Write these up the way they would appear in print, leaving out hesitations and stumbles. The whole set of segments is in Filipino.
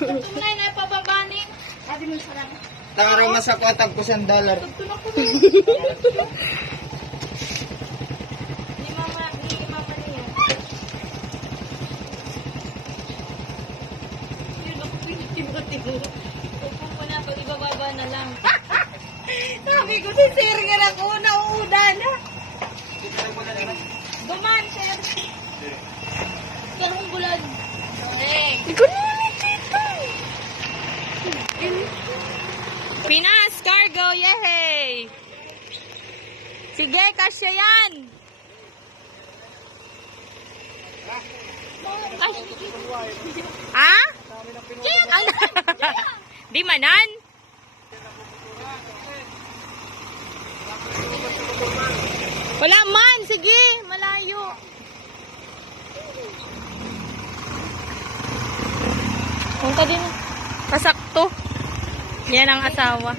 Tunay na pababanin. Sabi mo sa lang. Taro masakwatag ko $1. Ni mama niya. Yun ako pinitibot-tibot. Upong ko na pag ibababa na lang. Sabi ko si Sir nga lang una na. Duman, Sir. Karong bulan. Ikaw naman dito. Pinas Cargo, yehey! Sige, kasya yan! Ay. Ha? Ano? Di manan? Wala man, sige, malayo. Kung ka din, pasakto. Yan ang asawa.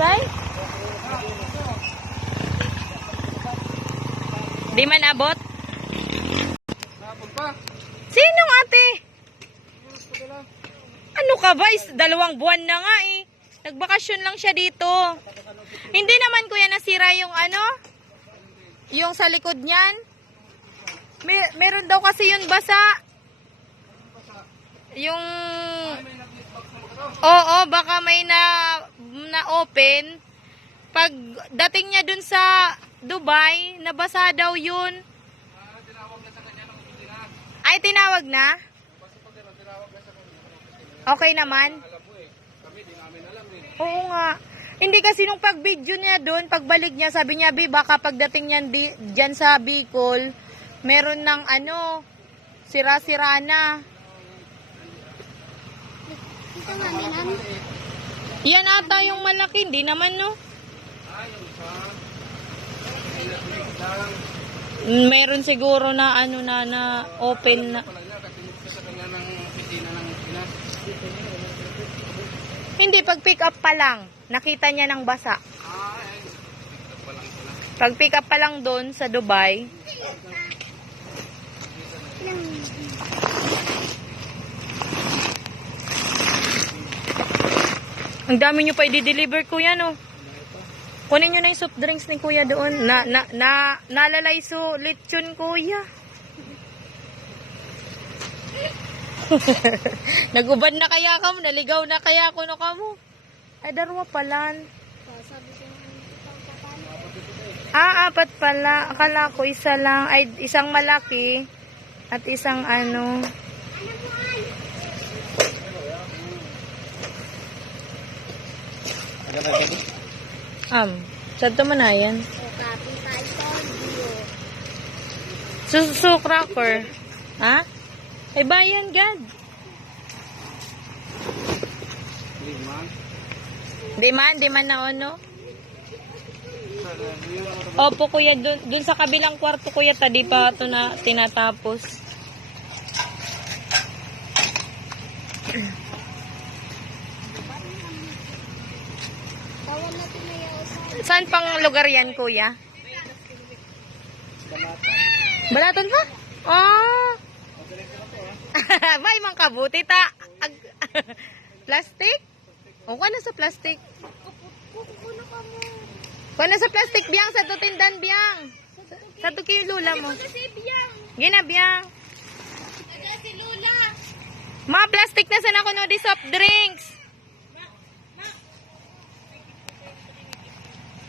Say? Di man abot? Sinong ate? Ano ka ba? 2 buwan na nga eh. Nagbakasyon lang siya dito. Hindi naman kuya nasira yung ano? Yung sa likod niyan? Meron daw kasi yun basa. Yung... Oo, baka may na-open. Pag dating niya dun sa Dubai, nabasa daw yun. Ay, tinawag na? Okay naman? Oo nga. Hindi kasi nung pag-video niya dun, pagbalik niya, sabi niya, baka pagdating niyan dyan sa Bicol, meron ng ano, sira-sira na. Yan ata yung malaki, hindi naman no? Meron siguro na ano na open na. Hindi, pag pick up pa lang, nakita niya ng basa. Pag pick up pa lang doon sa Dubai. Ang dami nyo pa i-deliver kuya no. Kunin nyo na yung soft drinks ni kuya doon. Nalalay so lechon kuya. Nagubad na kaya ka mo, naligaw na kaya ko no ka mo. Ay darwa palan. Apat pala. Akala ko isa lang. Ay isang malaki at isang ano. Saan ito man na yan? Susu cracker. Ha? Ay bayan gad. Di man na ono. Opo kuya, dun sa kabilang kwarto kuya, tadi pa ito na tinatapos. Saan pang lugar yan, kuya? Balaton pa? Oh. Bay, mang kabuti ta. Plastic? O, ka na sa plastic. Ka na sa plastic, biyang. Sa tutindan, biyang. Sa tuki yung lula mo. Gina, biyang. Mga plastic na sana ko no di soft drinks.